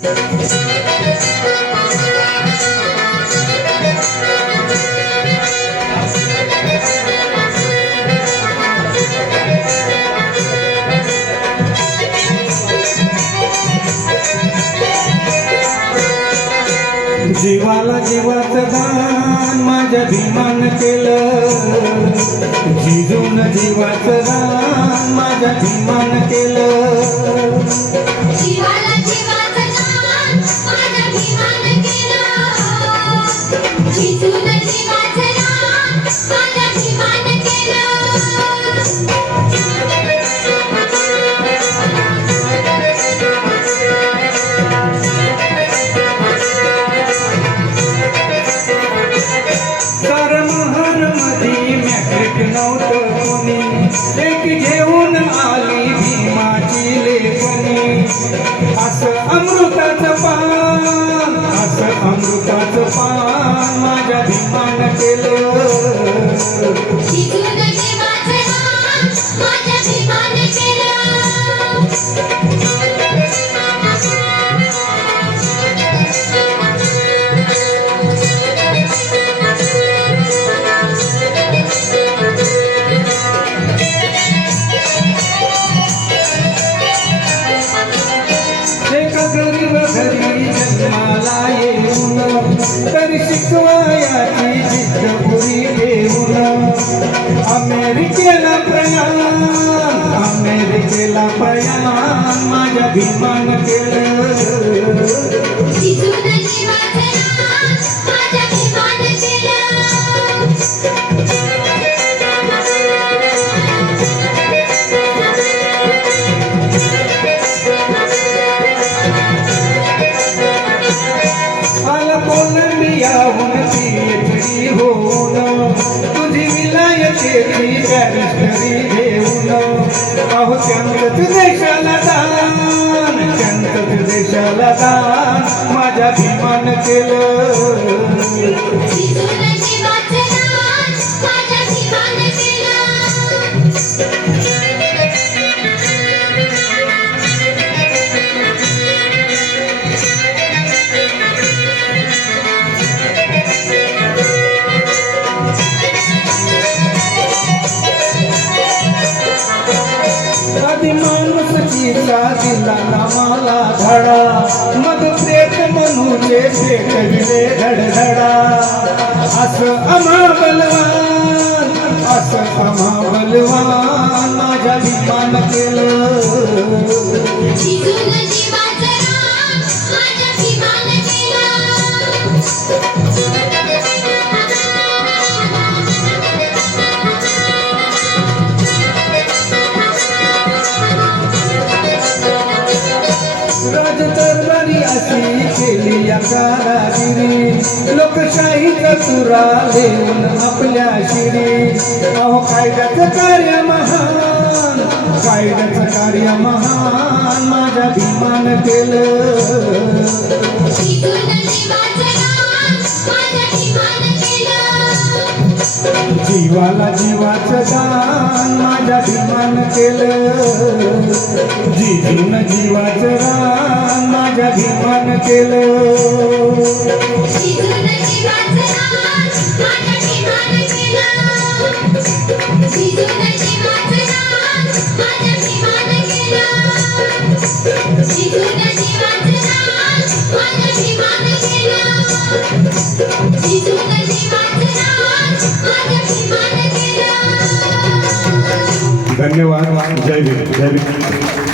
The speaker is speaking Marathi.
जीवाला जीवाचं दान माझ्या भीमान केलं, जिजून जीवाचं दान माझ्या भीमान केलं, जीवाला जीवाचं दान माझ्या भीमान केलं, जिजून जीवाचं दान माझ्या भीमान केलं. नव्हतं कोणी एक घेऊन आली भीमाची लेखणी, असं अमृताचं पान, असं अमृताचं पान माझ्या भीमान केलं, जिजून जीवाचं दान माझ्या भीमान केलं. घरी जन्माला येऊन तरी शिकवायाची जिद्द पुरी घेऊन, अमेरिकेला प्रयाण, अमेरिकेला प्रयाण माझ्या भीमान केलं, जिजून जीवाचं दान माझ्या भीमान केलं. कोलंबियाहून PhD होऊन तुझी विलायतेची बॅरिस्टरी घेऊन, अहो त्यांतच देशाला दान, त्यांतच देशाला दान माझ्या भीमान केलं, जिजून जीवाचं दान माझ्या भीमान केलं. आधी माणुसकीचा दिला ना मला धडा, मग प्रेत म्हणूचे फेकविले धडधडा, असं आम्हा बलवान, असं आम्हा बलवान माझ्या भीमान केलं, जिजून जीवाचं दान माझ्या भीमान केलं. राजदरबारी अशी केली या कारागिरी, लोकशाहीचा तुरा देऊन आपल्या शिरी, अहो कायद्याचं कार्य महान, कायद्याचं कार्य महान माझ्या भीमान केलं, जिजून जीवाचं दान माझ्या भीमान केलं. जीवाला जीवाचं दान माझ्या भीमान केलं, जिजून जीवाचं दान माझ्या भीमान केलं, जिजून जीवाचं दान माझ्या भीमान केलं, जिजून जीवाचं दान माझ्या भीमान केलं, जिजून जीवाचं दान माझ्या भीमान केलं, जिजून जीवाचं दान माझ्या भीमान केलं. धन्यवाद. जय भीम. जय भीम.